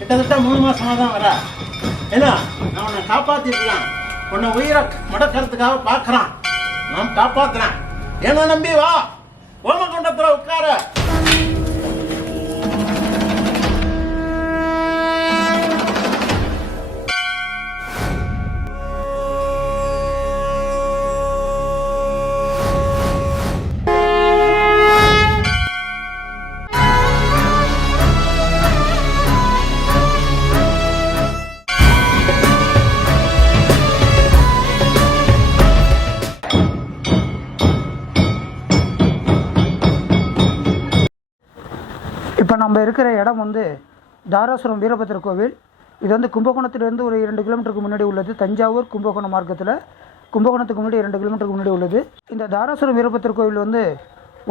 கிட்டத்தட்ட 3 மாசமா தான் வர. என்ன நான் உன்னை காப்பாத்திருக்கலாம், உன்னை உயிரை முடக்கிறதுக்காக பார்க்குறான். நான் காப்பாத்துறேன், என்ன நம்பி வா, ஓமகுண்டத்தில் உட்கார. இப்போ நம்ம இருக்கிற இடம் வந்து தாராசுரம் வீரபத்திர கோவில். இது வந்து கும்பகோணத்திலிருந்து ஒரு 2 கிலோமீட்டருக்கு முன்னாடி உள்ளது. தஞ்சாவூர் கும்பகோணம் மார்க்கத்தில் கும்பகோணத்துக்கு முன்னாடி 2 கிலோமீட்டருக்கு முன்னாடி உள்ளது. இந்த தாராசுரம் வீரபத்திர கோவில் வந்து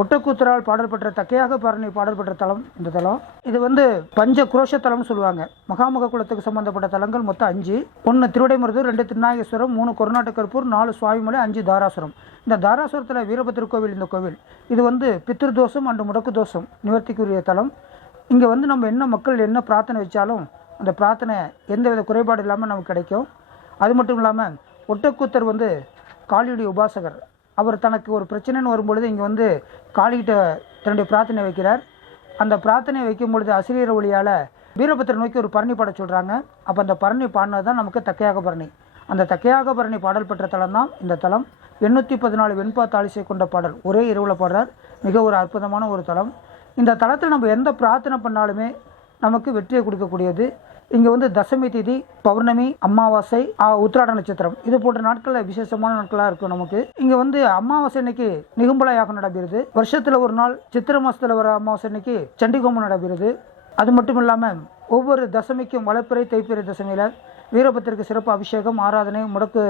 ஒட்டக்கூத்தரால் பாடல் பெற்ற தக்கையாக பரணி பாடல் பெற்ற தலம் இந்த தலம். இது வந்து பஞ்ச குரோஷ தலம்னு சொல்லுவாங்க. மகாமக குலத்துக்கு சம்பந்தப்பட்ட தலங்கள் மொத்தம் 5. 1 திருவிடைமருதூர், 2 திருநாகேஸ்வரம், 3 கொரநாட்டக்கருப்பூர், 4 சுவாமிமலை, 5 தாராசுரம். இந்த தாராசுரத்தில் வீரபத்திர கோவில் இந்த கோவில் இது வந்து பித்ரு தோஷம் அண்டு முடக்கு தோஷம் நிவர்த்திக்குரிய தலம். இங்கே வந்து நம்ம என்ன மக்கள் என்ன பிரார்த்தனை வச்சாலும் அந்த பிரார்த்தனை எந்தவித குறைபாடு இல்லாமல் நமக்கு கிடைக்கும். அது மட்டும் இல்லாமல் ஒட்டக்கூத்தர் வந்து காளியுடைய உபாசகர். அவர் தனக்கு ஒரு பிரச்சனைன்னு வரும்பொழுது இங்கே வந்து காளிகிட்ட தன்னுடைய பிரார்த்தனை வைக்கிறார். அந்த பிரார்த்தனை வைக்கும் பொழுது அசிரியர் வழியால் வீரபத்திரர் நோக்கி ஒரு பரணி பாட சொல்கிறாங்க. அப்போ அந்த பரணி பாடினது தான் நமக்கு தக்கையாக பரணி. அந்த தக்கையாக பரணி பாடல் பெற்ற தலம் தான் இந்த தலம். 814 வெண்பா தாளிசை கொண்ட பாடல் ஒரே இரவில் பாடுறார். மிக ஒரு அற்புதமான ஒரு தலம். இந்த தலத்தில் நம்ம எந்த பிரார்த்தனை பண்ணாலுமே நமக்கு வெற்றியை கொடுக்கக்கூடியது. இங்கே வந்து தசமி திதி, பௌர்ணமி, அமாவாசை, உத்திராட நட்சத்திரம் இது போன்ற நாட்களில் விசேஷமான நாட்களாக இருக்கும் நமக்கு. இங்கே வந்து அமாவாசை அன்னைக்கு நிகும்பல யாகம் நடைபெறுது. வருஷத்தில் ஒரு நாள் சித்திரை மாதத்தில் வர அமாவாசை அன்னைக்கு சண்டிகோமம் நடைபெறுது. அது மட்டும் இல்லாமல் ஒவ்வொரு தசமிக்கும் வளப்பிறை தேய்பிறை தசமியில் வீரபத்திரருக்கு சிறப்பு அபிஷேகம், ஆராதனை, முடக்கு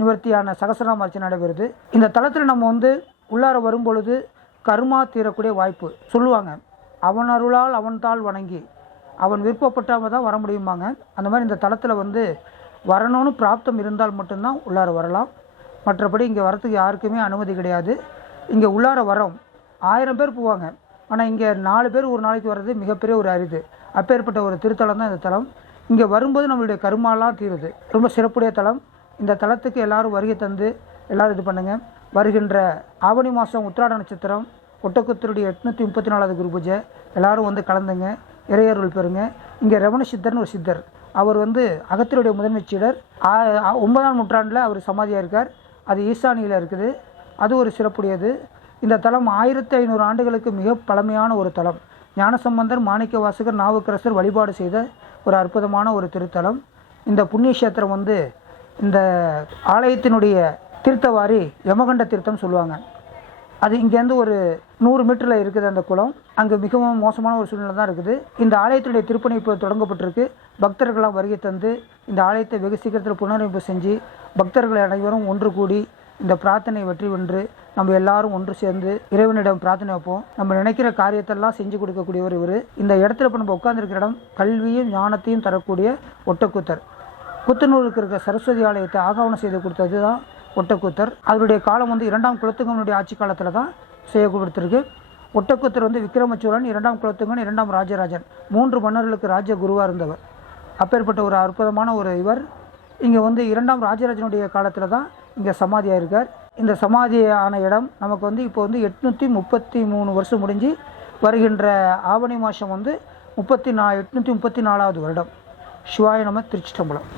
நிவர்த்தியான சகசரநாம அர்ச்சனை நடைபெறுது. இந்த தலத்தில் நம்ம வந்து உள்ளார வரும்பொழுது கர்மா தீரக்கூடிய வாய்ப்பு சொல்லுவாங்க. அவன் அருளால் அவன் தாள் வணங்கி அவன் விருப்பப்பட்டாமல் தான் வர முடியுமாங்க. அந்த மாதிரி இந்த தலத்தில் வந்து வரணும்னு பிராப்தம் இருந்தால் மட்டும்தான் உள்ளார வரலாம். மற்றபடி இங்கே வரத்துக்கு யாருக்குமே அனுமதி கிடையாது. இங்கே உள்ளார வரோம் 1000 பேர் போவாங்க. ஆனால் இங்கே 4 பேர் ஒரு நாளைக்கு வர்றது மிகப்பெரிய ஒரு அரிது. அப்பேற்பட்ட ஒரு திருத்தலம் தான் இந்த தலம். இங்கே வரும்போது நம்மளுடைய கர்மாலாம் தீருது. ரொம்ப சிறப்புடைய தலம். இந்த தலத்துக்கு எல்லோரும் வருகை தந்து எல்லோரும் இது பண்ணுங்கள். வருகின்ற ஆவணி மாதம் உத்திராட நட்சத்திரம் ஒட்டக்கூத்தருடைய 834வது குரு பூஜை எல்லோரும் வந்து கலந்துங்க, இறையருள் பெறுங்க. இங்கே ரமண சித்தர்னு ஒரு சித்தர், அவர் வந்து அகத்தியருடைய முதன்மை சீடர். 9ஆம் நூற்றாண்டில் அவர் சமாதியாக இருக்கார். அது ஈசானியில் இருக்குது. அது ஒரு சிறப்புடையது. இந்த தலம் 1500 ஆண்டுகளுக்கு மிக பழமையான ஒரு தலம். ஞானசம்பந்தர், மாணிக்க வாசகர், நாவுக்கரசர் வழிபாடு செய்த ஒரு அற்புதமான ஒரு திருத்தலம். இந்த புண்ணிய கஷேத்திரம் வந்து இந்த ஆலயத்தினுடைய தீர்த்தவாரி யமகண்ட தீர்த்தம் சொல்லுவாங்க. அது இங்கேருந்து ஒரு 100 மீட்டரில் இருக்குது அந்த குளம். அங்கே மிகவும் மோசமான ஒரு சூழ்நிலை தான் இருக்குது. இந்த ஆலயத்துடைய திருப்பணி இப்போ தொடங்கப்பட்டிருக்கு. பக்தர்களாம் வருகை தந்து இந்த ஆலயத்தை வெகு சீக்கிரத்தில் புனரமைப்பு செஞ்சு பக்தர்கள் அனைவரும் ஒன்று கூடி இந்த பிரார்த்தனை வெற்றி வென்று நம்ம எல்லாரும் ஒன்று சேர்ந்து இறைவனிடம் பிரார்த்தனை வைப்போம். நம்ம நினைக்கிற காரியத்தெல்லாம் செஞ்சு கொடுக்கக்கூடியவர் இவர். இந்த இடத்துல இப்போ நம்ம உட்காந்துருக்கிற இடம் கல்வியும் ஞானத்தையும் தரக்கூடிய ஒட்டக்கூத்தர். புத்தனூருக்கு இருக்கிற சரஸ்வதி ஆலயத்தை ஆகவனம் செய்து கொடுத்தது தான் ஒட்டக்கூத்தர். அதனுடைய காலம் வந்து 2ஆம் குலோத்துங்கனுடைய ஆட்சி காலத்தில் தான் செய்ய கொடுத்துருக்கு. ஒட்டக்கூத்தர் வந்து விக்ரமச்சோழன், 2ஆம் குலோத்துங்கன், 2ஆம் ராஜராஜன் 3 மன்னர்களுக்கு ராஜ குருவாக இருந்தவர். அப்பேற்பட்ட ஒரு அற்புதமான ஒரு இவர் இங்கே வந்து 2ஆம் ராஜராஜனுடைய காலத்தில் தான் இங்கே சமாதியாக இருக்கார். இந்த சமாதியான இடம் நமக்கு வந்து இப்போ வந்து 833 வருஷம் முடிஞ்சு வருகின்ற ஆவணி மாதம் வந்து 834வது வருடம். சிவாய நம. திருச்சிற்றம்பலம்.